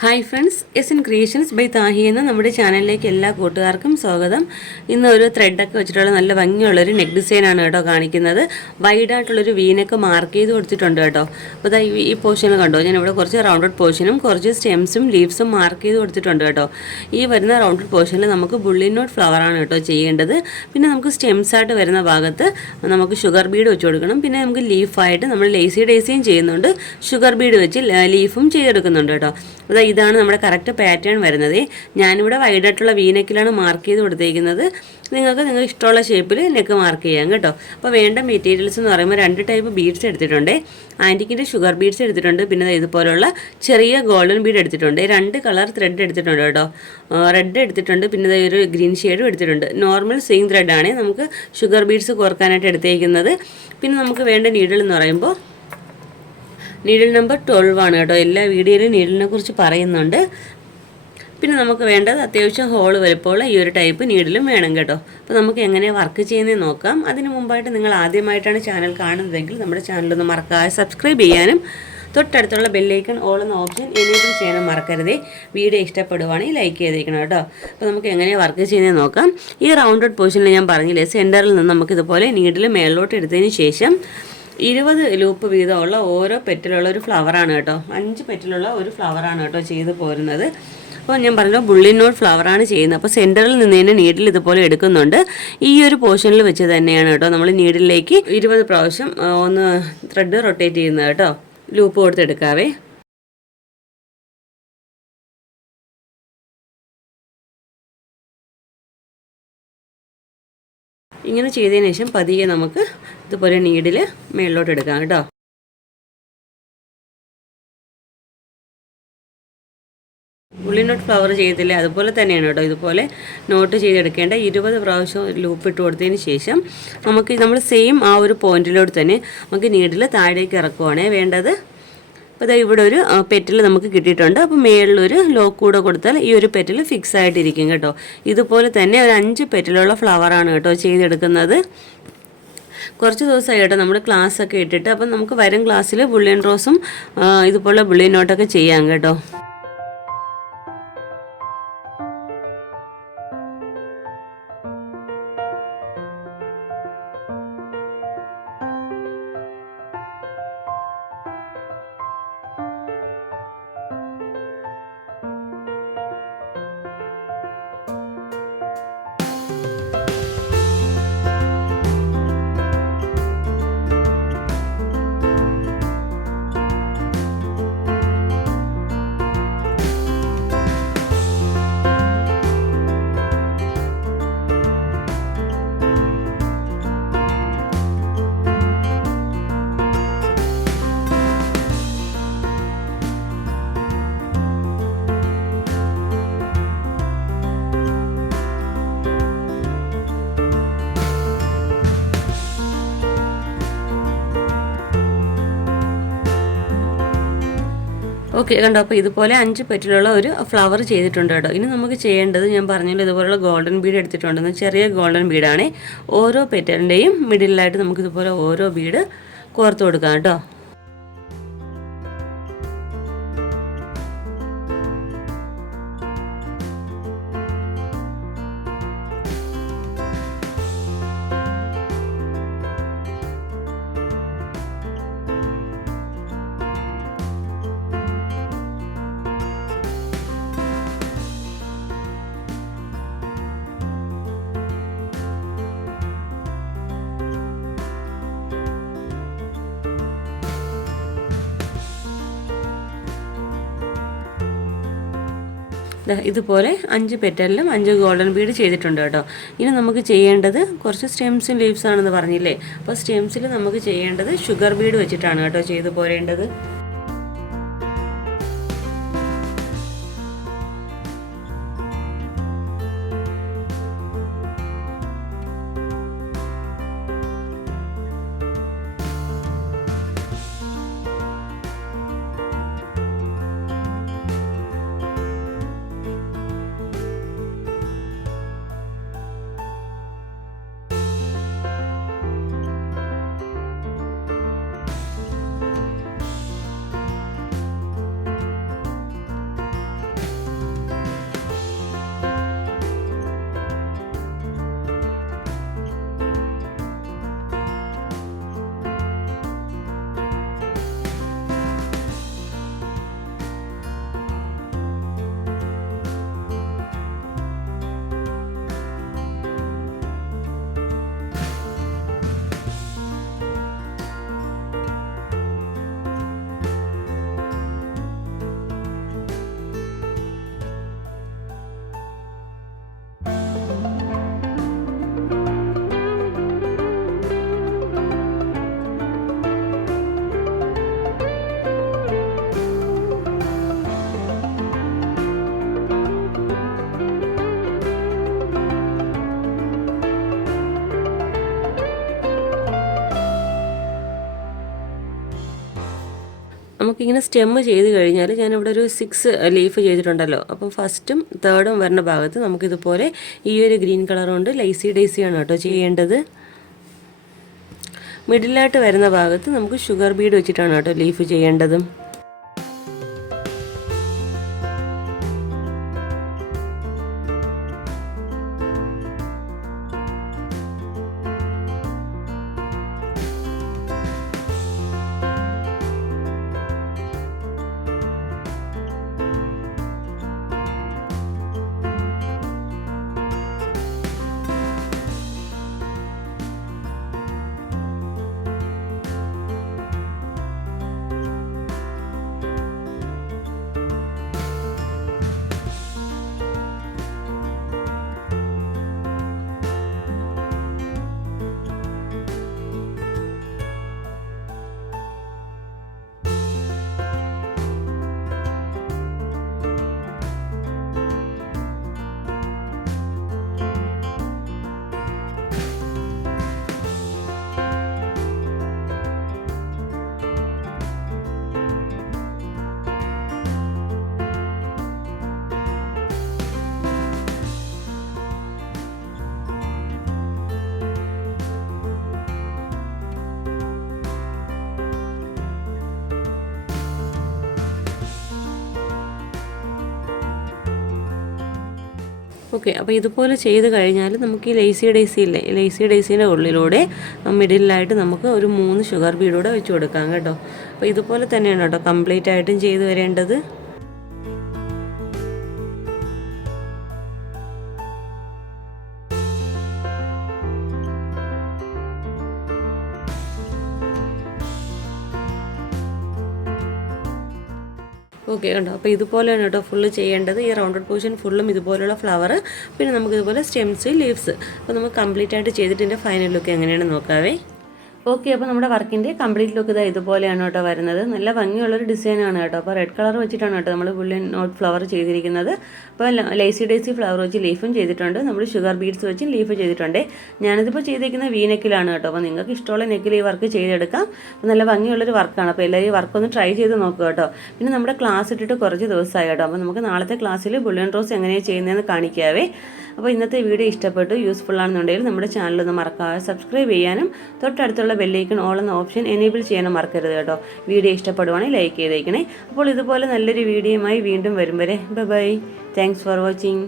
Hi friends, S N creations by താഹി എന്ന നമ്മുടെ ചാനലിലേക്ക് എല്ലാ കൂട്ടുകാർക്കും സ്വാഗതം. ഇന്ന് ഒരു ത്രെഡൊക്കെ വെച്ചിട്ടുള്ള നല്ല ഭംഗിയുള്ളൊരു നെക്ക് ഡിസൈനാണ് കേട്ടോ കാണിക്കുന്നത്. വൈഡായിട്ടുള്ളൊരു വീനൊക്കെ മാർക്ക് ചെയ്ത് കൊടുത്തിട്ടുണ്ട് കേട്ടോ. അപ്പോൾ അതാ ഈ പോർഷനിൽ കണ്ടോ, ഞാനിവിടെ കുറച്ച് റൗണ്ടഡ് പോർഷനും കുറച്ച് സ്റ്റെംസും ലീവ്സും മാർക്ക് ചെയ്ത് കൊടുത്തിട്ടുണ്ട് കേട്ടോ. ഈ വരുന്ന റൗണ്ടഡ് പോർഷനിൽ നമുക്ക് ബുള്ളി നോട്ട് ഫ്ലവറാണ് കേട്ടോ ചെയ്യേണ്ടത്. പിന്നെ നമുക്ക് സ്റ്റെംസായിട്ട് വരുന്ന ഭാഗത്ത് നമുക്ക് ഷുഗർ ബീഡ് വെച്ച് കൊടുക്കണം. പിന്നെ നമുക്ക് ലീഫായിട്ട് നമ്മൾ ലേസി ഡേസിയും ചെയ്യുന്നുണ്ട്, ഷുഗർ ബീഡ് വെച്ച് ലീഫും ചെയ്തെടുക്കുന്നുണ്ട് കേട്ടോ. അതാ ഇതാണ് നമ്മുടെ കറക്റ്റ് പാറ്റേൺ വരുന്നത്. ഞാനിവിടെ വൈഡായിട്ടുള്ള വീനെക്കിലാണ് മാർക്ക് ചെയ്ത് കൊടുത്തേക്കുന്നത്. നിങ്ങൾക്ക് ഇഷ്ടമുള്ള ഷേപ്പിൽ നെക്ക് മാർക്ക് ചെയ്യാം കേട്ടോ. അപ്പോൾ വേണ്ട മെറ്റീരിയൽസ് എന്ന് പറയുമ്പോൾ 2 ടൈപ്പ് ബീഡ്സ് എടുത്തിട്ടുണ്ട്. ആൻറ്റിക്കിൻ്റെ ഷുഗർ ബീഡ്സ് എടുത്തിട്ടുണ്ട്. പിന്നെ ഇതുപോലുള്ള ചെറിയ ഗോൾഡൻ ബീഡ് എടുത്തിട്ടുണ്ട്. 2 കളർ ത്രെഡ് എടുത്തിട്ടുണ്ട് കേട്ടോ. റെഡ് എടുത്തിട്ടുണ്ട്, പിന്നെ ഒരു ഗ്രീൻ ഷെയ്ഡും എടുത്തിട്ടുണ്ട്. നോർമൽ സെയിം ത്രെഡാണ് നമുക്ക് ഷുഗർ ബീഡ്സ് കോർക്കാനായിട്ട് എടുത്തേക്കുന്നത്. പിന്നെ നമുക്ക് വേണ്ട നീഡിൽ എന്ന് പറയുമ്പോൾ നീഡിൽ നമ്പർ 12 ആണ് കേട്ടോ. എല്ലാ വീഡിയോയിലും നീഡിലിനെ കുറിച്ച് പറയുന്നുണ്ട്. പിന്നെ നമുക്ക് വേണ്ടത് അത്യാവശ്യം ഹോള് വലുപ്പമുള്ള ഈ ഒരു ടൈപ്പ് നീഡിലും വേണം കേട്ടോ. അപ്പോൾ നമുക്ക് എങ്ങനെ വർക്ക് ചെയ്യുന്നത് നോക്കാം. അതിന് മുമ്പായിട്ട് നിങ്ങൾ ആദ്യമായിട്ടാണ് ചാനൽ കാണുന്നതെങ്കിൽ നമ്മുടെ ചാനലൊന്ന് മറക്കാതെ സബ്സ്ക്രൈബ് ചെയ്യാനും തൊട്ടടുത്തുള്ള ബെല്ലൈക്കൺ ഓൾ എന്ന ഓപ്ഷൻ എനേബിൾ ചെയ്യാനും മറക്കരുതേ. വീഡിയോ ഇഷ്ടപ്പെടുവാണെങ്കിൽ ലൈക്ക് ചെയ്തേക്കണം കേട്ടോ. അപ്പോൾ നമുക്ക് എങ്ങനെ വർക്ക് ചെയ്യുന്നത് നോക്കാം. ഈ റൗണ്ടഡ് പൊസിഷനിൽ ഞാൻ പറഞ്ഞില്ലേ, സെൻറ്ററിൽ നിന്ന് നമുക്കിതുപോലെ നീഡിൽ മേളിലോട്ട് എടുത്തതിന് ശേഷം 20 ലൂപ്പ് വീതമുള്ള ഓരോ പെറ്റിലുള്ള ഒരു ഫ്ലവറാണ് കേട്ടോ. 5 പെറ്റിലുള്ള ഒരു ഫ്ലവറാണ് കേട്ടോ ചെയ്ത് പോരുന്നത്. അപ്പോൾ ഞാൻ പറഞ്ഞല്ലോ ബുള്ളി നോട്ട് ഫ്ലവറാണ് ചെയ്യുന്നത്. അപ്പോൾ സെൻറ്ററിൽ നിന്ന് തന്നെ നീഡിൽ ഇതുപോലെ എടുക്കുന്നുണ്ട്. ഈ ഒരു പോർഷനിൽ വെച്ച് തന്നെയാണ് കേട്ടോ നമ്മൾ നീഡിലേക്ക് 20 പ്രാവശ്യം ഒന്ന് ത്രെഡ് റൊട്ടേറ്റ് ചെയ്യുന്നത് കേട്ടോ. ലൂപ്പ് കൊടുത്തെടുക്കാവേ. ഇങ്ങനെ ചെയ്തതിന് ശേഷം പതിയെ നമുക്ക് ഇതുപോലെ നീഡിൽ മേളിലോട്ട് എടുക്കാം കേട്ടോ. ഉള്ളി നോട്ട് ഫ്ലവർ ചെയ്തില്ലേ, അതുപോലെ തന്നെയാണ് കേട്ടോ. ഇതുപോലെ നോട്ട് ചെയ്തെടുക്കേണ്ട 20 പ്രാവശ്യം ലൂപ്പ് ഇട്ട് കൊടുത്തതിന് ശേഷം നമ്മൾ സെയിം ആ ഒരു പോയിന്റിലോട്ട് തന്നെ നമുക്ക് നീഡിൽ താഴേക്ക് ഇറക്കുവാണേ വേണ്ടത്. അപ്പോൾ അതായത് ഇവിടെ ഒരു പെറ്റിൽ നമുക്ക് കിട്ടിയിട്ടുണ്ട്. അപ്പോൾ മേളിലൊരു ലോക്ക് കൂടെ കൊടുത്താൽ ഈ ഒരു പെറ്റിൽ ഫിക്സ് ആയിട്ടിരിക്കും കേട്ടോ. ഇതുപോലെ തന്നെ ഒരു 5 പെറ്റിലുള്ള ഫ്ലവറാണ് കേട്ടോ ചെയ്തെടുക്കുന്നത്. കുറച്ച് ദിവസമായി കേട്ടോ നമ്മൾ ക്ലാസ്സൊക്കെ ഇട്ടിട്ട്. അപ്പം നമുക്ക് വരും ക്ലാസ്സിൽ ബുള്ളിയൻ റോസും ഇതുപോലെ ബുള്ളിയൻ നോട്ടൊക്കെ ചെയ്യാം കേട്ടോ. ഓക്കെ കണ്ടോ. അപ്പോൾ ഇതുപോലെ 5 പെറ്റിലുള്ള ഒരു ഫ്ലവർ ചെയ്തിട്ടുണ്ട് കേട്ടോ. ഇനി നമുക്ക് ചെയ്യേണ്ടത് ഞാൻ പറഞ്ഞല്ലോ ഇതുപോലുള്ള ഗോൾഡൻ ബീഡ് എടുത്തിട്ടുണ്ടെന്ന്. ചെറിയ ഗോൾഡൻ ബീഡാണ്. ഓരോ പെറ്റലിൻ്റെയും മിഡിലായിട്ട് നമുക്കിതുപോലെ ഓരോ ബീഡ് കോർത്ത് കൊടുക്കാം കേട്ടോ. ഇതുപോലെ 5 പെറ്റലിലും 5 ഗോൾഡൻ ബീഡ് ചെയ്തിട്ടുണ്ട് കേട്ടോ. ഇനി നമുക്ക് ചെയ്യേണ്ടത് കുറച്ച് സ്റ്റെംസും ലീവ്സ് ആണെന്ന് പറഞ്ഞില്ലേ. അപ്പോൾ സ്റ്റെംസിൽ നമുക്ക് ചെയ്യേണ്ടത് ഷുഗർ ബീഡ് വെച്ചിട്ടാണ് കേട്ടോ ചെയ്ത് പോരേണ്ടത്. നമുക്കിങ്ങനെ സ്റ്റെമ്മ് ചെയ്ത് കഴിഞ്ഞാൽ ഞാനിവിടെ ഒരു 6 ലീഫ് ചെയ്തിട്ടുണ്ടല്ലോ. അപ്പം ഫസ്റ്റും തേർഡും വരുന്ന ഭാഗത്ത് നമുക്കിതുപോലെ ഈ ഒരു ഗ്രീൻ കളർ കൊണ്ട് ലൈസി ഡേസിയാണ് കേട്ടോ ചെയ്യേണ്ടത്. മിഡിലായിട്ട് വരുന്ന ഭാഗത്ത് നമുക്ക് ഷുഗർ ബീഡ് വെച്ചിട്ടാണ് കേട്ടോ ലീഫ് ചെയ്യേണ്ടത്. ഓക്കെ, അപ്പോൾ ഇതുപോലെ ചെയ്ത് കഴിഞ്ഞാൽ നമുക്ക് ഈ ലൈസി ഡേസി ഇല്ലേ, ലൈസി ഡേസീൻ്റെ ഉള്ളിലൂടെ മിഡിലായിട്ട് നമുക്ക് ഒരു 3 ഷുഗർ ബീഡൂടെ വെച്ച് കൊടുക്കാം കേട്ടോ. അപ്പോൾ ഇതുപോലെ തന്നെയാണ് കേട്ടോ കംപ്ലീറ്റ് ആയിട്ടും ചെയ്ത് വരേണ്ടത്. ഓക്കെ ഉണ്ടോ. അപ്പോൾ ഇതുപോലെയാണ് കേട്ടോ ഫുള്ള് ചെയ്യേണ്ടത്. ഈ റൗണ്ടഡ് പോർഷൻ ഫുള്ളും ഇതുപോലുള്ള ഫ്ലവർ, പിന്നെ നമുക്കിതുപോലെ സ്റ്റെംസ്, ലീവ്സ്. അപ്പോൾ നമുക്ക് കംപ്ലീറ്റ് ആയിട്ട് ചെയ്തിട്ട് ഇതിൻ്റെ ഫൈനൽ ലുക്ക് എങ്ങനെയാണെന്ന് നോക്കാവേ. ഓക്കെ, അപ്പോൾ നമ്മുടെ വർക്കിൻ്റെ കംപ്ലീറ്റ് ലുക്ക് ഇതാ ഇതുപോലെയാണ് കേട്ടോ വരുന്നത്. നല്ല ഭംഗിയുള്ളൊരു ഡിസൈനാണ് കേട്ടോ. അപ്പോൾ റെഡ് കളർ വെച്ചിട്ടാണ് കേട്ടോ നമ്മൾ ബുള്ളിയൻ നോട്ട് ഫ്ലവർ ചെയ്തിരിക്കുന്നത്. അപ്പോൾ ലൈസി ഡേസി ഫ്ലവർ വെച്ച് ലീഫും ചെയ്തിട്ടുണ്ട്, നമ്മൾ ഷുഗർ ബീഡ്സ് വെച്ച് ലീഫ് ചെയ്തിട്ടുണ്ട്. ഞാനിതിപ്പോൾ ചെയ്തിരിക്കുന്ന നെക്കിലാണ് കേട്ടോ. അപ്പോൾ നിങ്ങൾക്ക് ഇഷ്ടമുള്ള നെക്കിൽ ഈ വർക്ക് ചെയ്തെടുക്കാം. അപ്പോൾ നല്ല ഭംഗിയുള്ളൊരു വർക്കാണ്. അപ്പോൾ എല്ലാവരും ഈ വർക്കൊന്ന് ട്രൈ ചെയ്ത് നോക്കുക കേട്ടോ. പിന്നെ നമ്മുടെ ക്ലാസ് ഇട്ടിട്ട് കുറച്ച് ദിവസമായി കേട്ടോ. അപ്പോൾ നമുക്ക് നാളത്തെ ക്ലാസ്സിൽ ബുള്ളിയൻ റോസ് എങ്ങനെയാണ് ചെയ്യുന്നതെന്ന് കാണിക്കാവേ. അപ്പോൾ ഇന്നത്തെ വീഡിയോ ഇഷ്ടപ്പെട്ടു, യൂസ്ഫുൾ ആണെന്നുണ്ടെങ്കിൽ നമ്മുടെ ചാനലൊന്ന് മറക്കാതെ സബ്സ്ക്രൈബ് ചെയ്യാനും തൊട്ടടുത്തുള്ള ബെല്ലൈക്കൺ ഓൾ എന്ന ഓപ്ഷൻ എനേബിൾ ചെയ്യാനും മറക്കരുത് കേട്ടോ. വീഡിയോ ഇഷ്ടപ്പെടുവാണെങ്കിൽ ലൈക്ക് ചെയ്തേക്കണേ. അപ്പോൾ ഇതുപോലെ നല്ലൊരു വീഡിയോയുമായി വീണ്ടും വരും വരെ ബൈ. Thanks for watching.